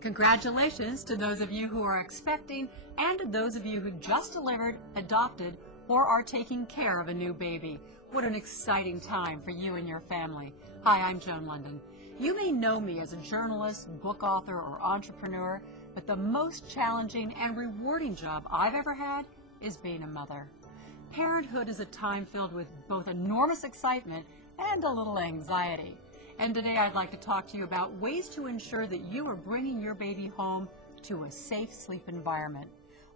Congratulations to those of you who are expecting and to those of you who just delivered, adopted, or are taking care of a new baby. What an exciting time for you and your family. Hi, I'm Joan London. You may know me as a journalist, book author, or entrepreneur, but the most challenging and rewarding job I've ever had is being a mother. Parenthood is a time filled with both enormous excitement and a little anxiety. And today I'd like to talk to you about ways to ensure that you are bringing your baby home to a safe sleep environment,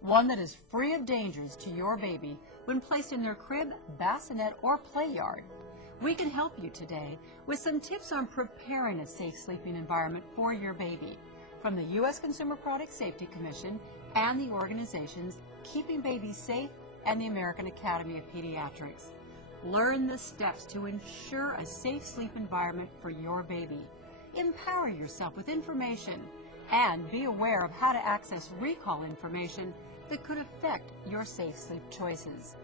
one that is free of dangers to your baby when placed in their crib, bassinet, or play yard. We can help you today with some tips on preparing a safe sleeping environment for your baby from the U.S. Consumer Product Safety Commission and the organizations Keeping Babies Safe and the American Academy of Pediatrics. Learn the steps to ensure a safe sleep environment for your baby. Empower yourself with information and be aware of how to access recall information that could affect your safe sleep choices.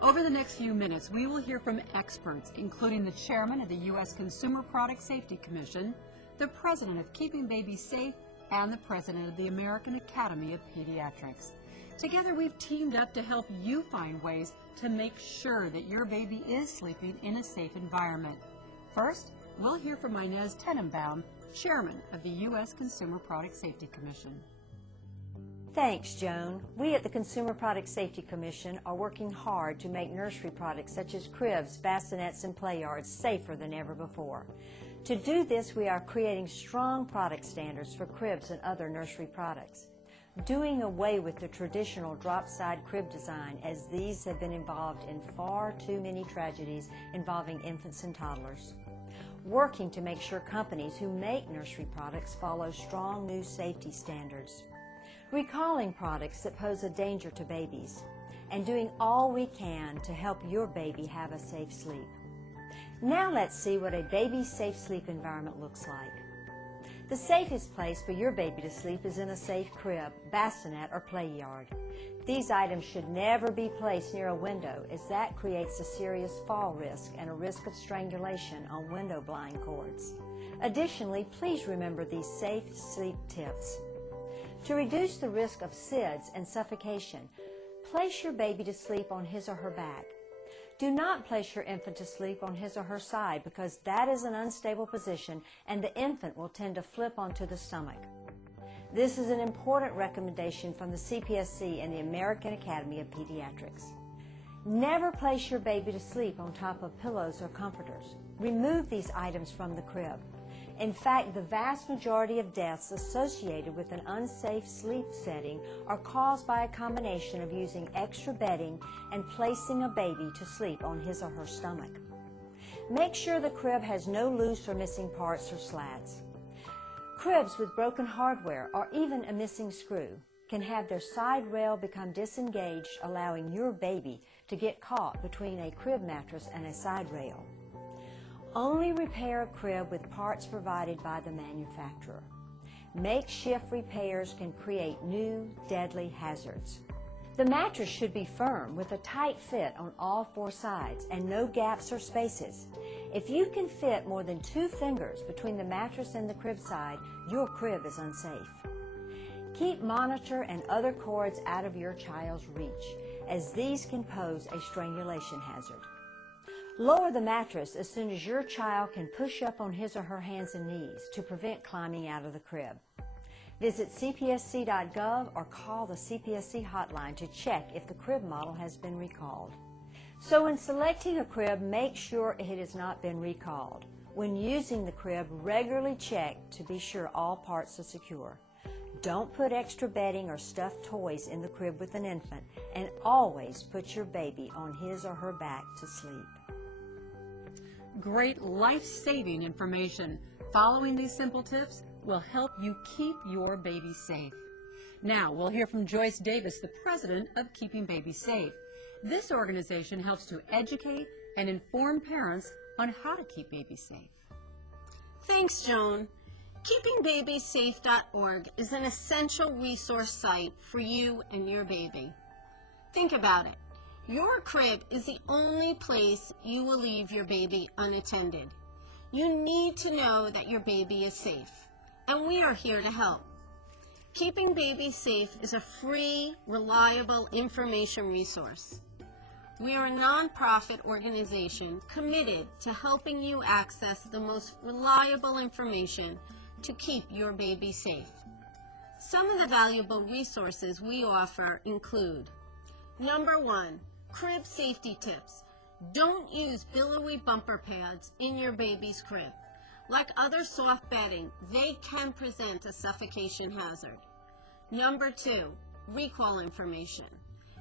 Over the next few minutes, we will hear from experts, including the chairman of the U.S. Consumer Product Safety Commission, the president of Keeping Babies Safe, and the president of the American Academy of Pediatrics. Together, we've teamed up to help you find ways to make sure that your baby is sleeping in a safe environment. First, we'll hear from Inez Tenenbaum, chairman of the U.S. Consumer Product Safety Commission. Thanks, Joan. We at the Consumer Product Safety Commission are working hard to make nursery products such as cribs, bassinets, and play yards safer than ever before. To do this, we are creating strong product standards for cribs and other nursery products, doing away with the traditional drop-side crib design, as these have been involved in far too many tragedies involving infants and toddlers. Working to make sure companies who make nursery products follow strong new safety standards. Recalling products that pose a danger to babies, and doing all we can to help your baby have a safe sleep. Now let's see what a baby's safe sleep environment looks like. The safest place for your baby to sleep is in a safe crib, bassinet, or play yard. These items should never be placed near a window, as that creates a serious fall risk and a risk of strangulation on window blind cords. Additionally, please remember these safe sleep tips. To reduce the risk of SIDS and suffocation, place your baby to sleep on his or her back. Do not place your infant to sleep on his or her side, because that is an unstable position and the infant will tend to flip onto the stomach. This is an important recommendation from the CPSC and the American Academy of Pediatrics. Never place your baby to sleep on top of pillows or comforters. Remove these items from the crib. In fact, the vast majority of deaths associated with an unsafe sleep setting are caused by a combination of using extra bedding and placing a baby to sleep on his or her stomach. Make sure the crib has no loose or missing parts or slats. Cribs with broken hardware or even a missing screw can have their side rail become disengaged, allowing your baby to get caught between a crib mattress and a side rail. Only repair a crib with parts provided by the manufacturer. Makeshift repairs can create new, deadly hazards. The mattress should be firm with a tight fit on all four sides and no gaps or spaces. If you can fit more than 2 fingers between the mattress and the crib side, your crib is unsafe. Keep monitor and other cords out of your child's reach, as these can pose a strangulation hazard. Lower the mattress as soon as your child can push up on his or her hands and knees to prevent climbing out of the crib. Visit cpsc.gov or call the CPSC hotline to check if the crib model has been recalled. So when selecting a crib, make sure it has not been recalled. When using the crib, regularly check to be sure all parts are secure. Don't put extra bedding or stuffed toys in the crib with an infant, and always put your baby on his or her back to sleep. Great life-saving information. Following these simple tips will help you keep your baby safe. Now we'll hear from Joyce Davis, the president of Keeping Babies Safe. This organization helps to educate and inform parents on how to keep babies safe. Thanks, Joan. KeepingBabiesSafe.org is an essential resource site for you and your baby. Think about it. Your crib is the only place you will leave your baby unattended. You need to know that your baby is safe. and we are here to help. Keeping Babies Safe is a free, reliable information resource. We are a nonprofit organization committed to helping you access the most reliable information to keep your baby safe. Some of the valuable resources we offer include: number 1, crib safety tips. Don't use billowy bumper pads in your baby's crib. Like other soft bedding, they can present a suffocation hazard. Number 2, recall information.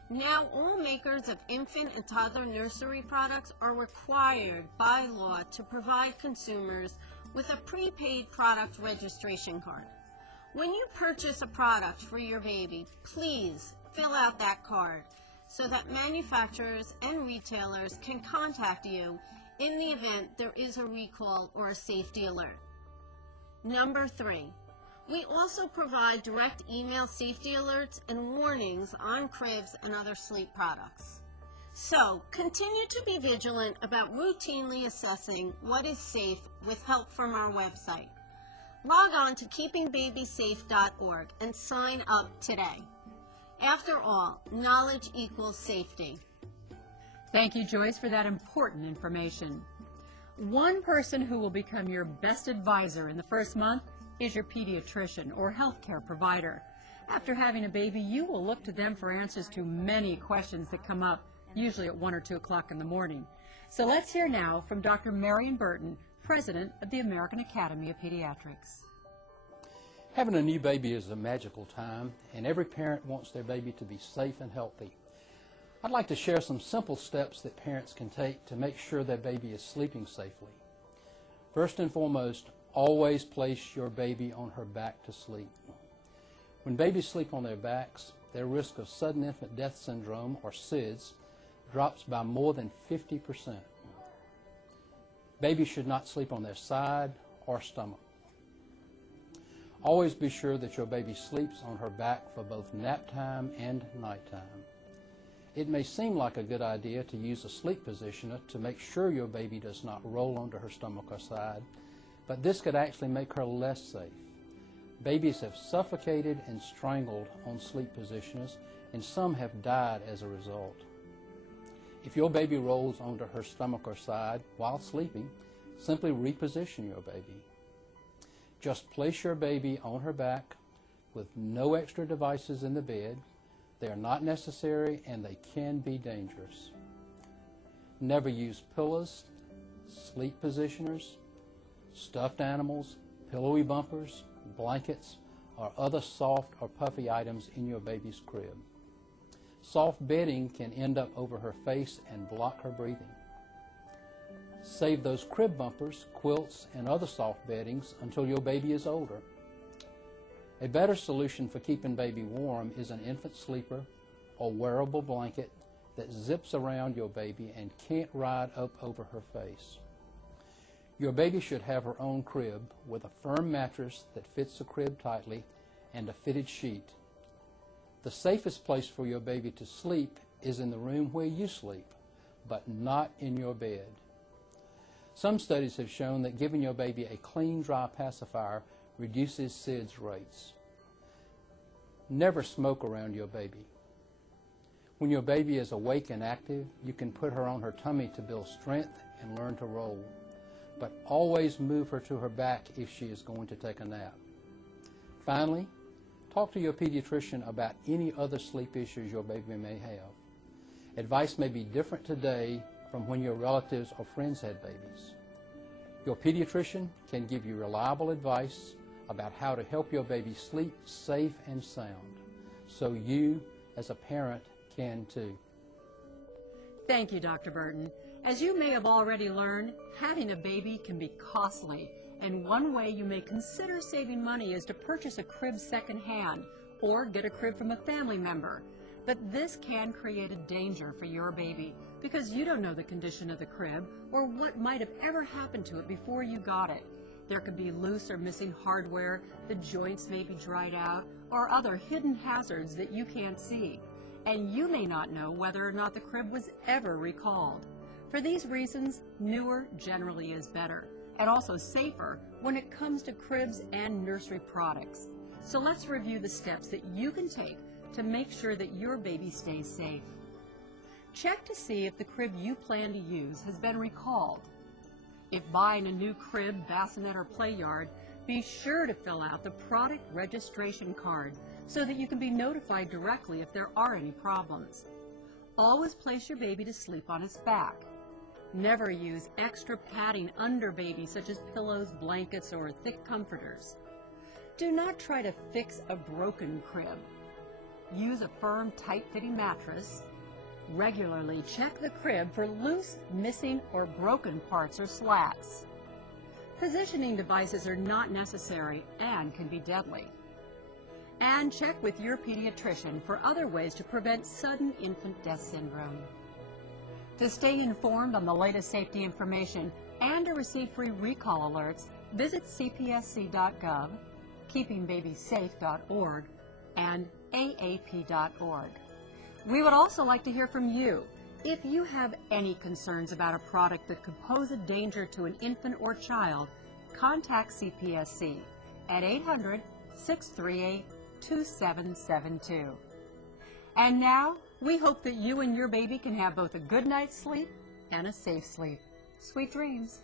Now all makers of infant and toddler nursery products are required by law to provide consumers with a prepaid product registration card. When you purchase a product for your baby, please fill out that card so that manufacturers and retailers can contact you in the event there is a recall or a safety alert. Number 3, we also provide direct email safety alerts and warnings on cribs and other sleep products. So, continue to be vigilant about routinely assessing what is safe with help from our website. Log on to keepingbabysafe.org and sign up today. After all, knowledge equals safety. Thank you, Joyce, for that important information. One person who will become your best advisor in the first month is your pediatrician or healthcare provider. After having a baby, you will look to them for answers to many questions that come up, usually at 1 or 2 o'clock in the morning. So let's hear now from Dr. Marion Burton, President of the American Academy of Pediatrics. Having a new baby is a magical time, and every parent wants their baby to be safe and healthy. I'd like to share some simple steps that parents can take to make sure their baby is sleeping safely. First and foremost, always place your baby on her back to sleep. When babies sleep on their backs, their risk of sudden infant death syndrome, or SIDS, drops by more than 50%. Babies should not sleep on their side or stomach. Always be sure that your baby sleeps on her back for both nap time and nighttime. It may seem like a good idea to use a sleep positioner to make sure your baby does not roll onto her stomach or side, but this could actually make her less safe. Babies have suffocated and strangled on sleep positioners, and some have died as a result. If your baby rolls onto her stomach or side while sleeping, simply reposition your baby. Just place your baby on her back with no extra devices in the bed. They are not necessary and they can be dangerous. Never use pillows, sleep positioners, stuffed animals, pillowy bumpers, blankets, or other soft or puffy items in your baby's crib. Soft bedding can end up over her face and block her breathing. Save those crib bumpers, quilts, and other soft beddings until your baby is older. A better solution for keeping baby warm is an infant sleeper or wearable blanket that zips around your baby and can't ride up over her face. Your baby should have her own crib with a firm mattress that fits the crib tightly and a fitted sheet. The safest place for your baby to sleep is in the room where you sleep, but not in your bed. Some studies have shown that giving your baby a clean, dry pacifier reduces SIDS rates. Never smoke around your baby. When your baby is awake and active, you can put her on her tummy to build strength and learn to roll. But always move her to her back if she is going to take a nap. Finally, talk to your pediatrician about any other sleep issues your baby may have. Advice may be different today from when your relatives or friends had babies. Your pediatrician can give you reliable advice about how to help your baby sleep safe and sound, so you, as a parent, can too. Thank you, Dr. Burton. As you may have already learned, having a baby can be costly, and one way you may consider saving money is to purchase a crib secondhand or get a crib from a family member. But this can create a danger for your baby because you don't know the condition of the crib or what might have ever happened to it before you got it. There could be loose or missing hardware, the joints may be dried out, or other hidden hazards that you can't see. And you may not know whether or not the crib was ever recalled. For these reasons, newer generally is better, and also safer when it comes to cribs and nursery products. So let's review the steps that you can take to make sure that your baby stays safe. Check to see if the crib you plan to use has been recalled. If buying a new crib, bassinet, or play yard, be sure to fill out the product registration card so that you can be notified directly if there are any problems. Always place your baby to sleep on his back. Never use extra padding under baby, such as pillows, blankets, or thick comforters. Do not try to fix a broken crib. Use a firm, tight-fitting mattress. Regularly check the crib for loose, missing, or broken parts or slats. Positioning devices are not necessary and can be deadly. And check with your pediatrician for other ways to prevent sudden infant death syndrome. To stay informed on the latest safety information and to receive free recall alerts, visit cpsc.gov, keepingbabysafe.org, and aap.org. We would also like to hear from you. If you have any concerns about a product that could pose a danger to an infant or child, contact CPSC at 800-638-2772. And now, we hope that you and your baby can have both a good night's sleep and a safe sleep. Sweet dreams.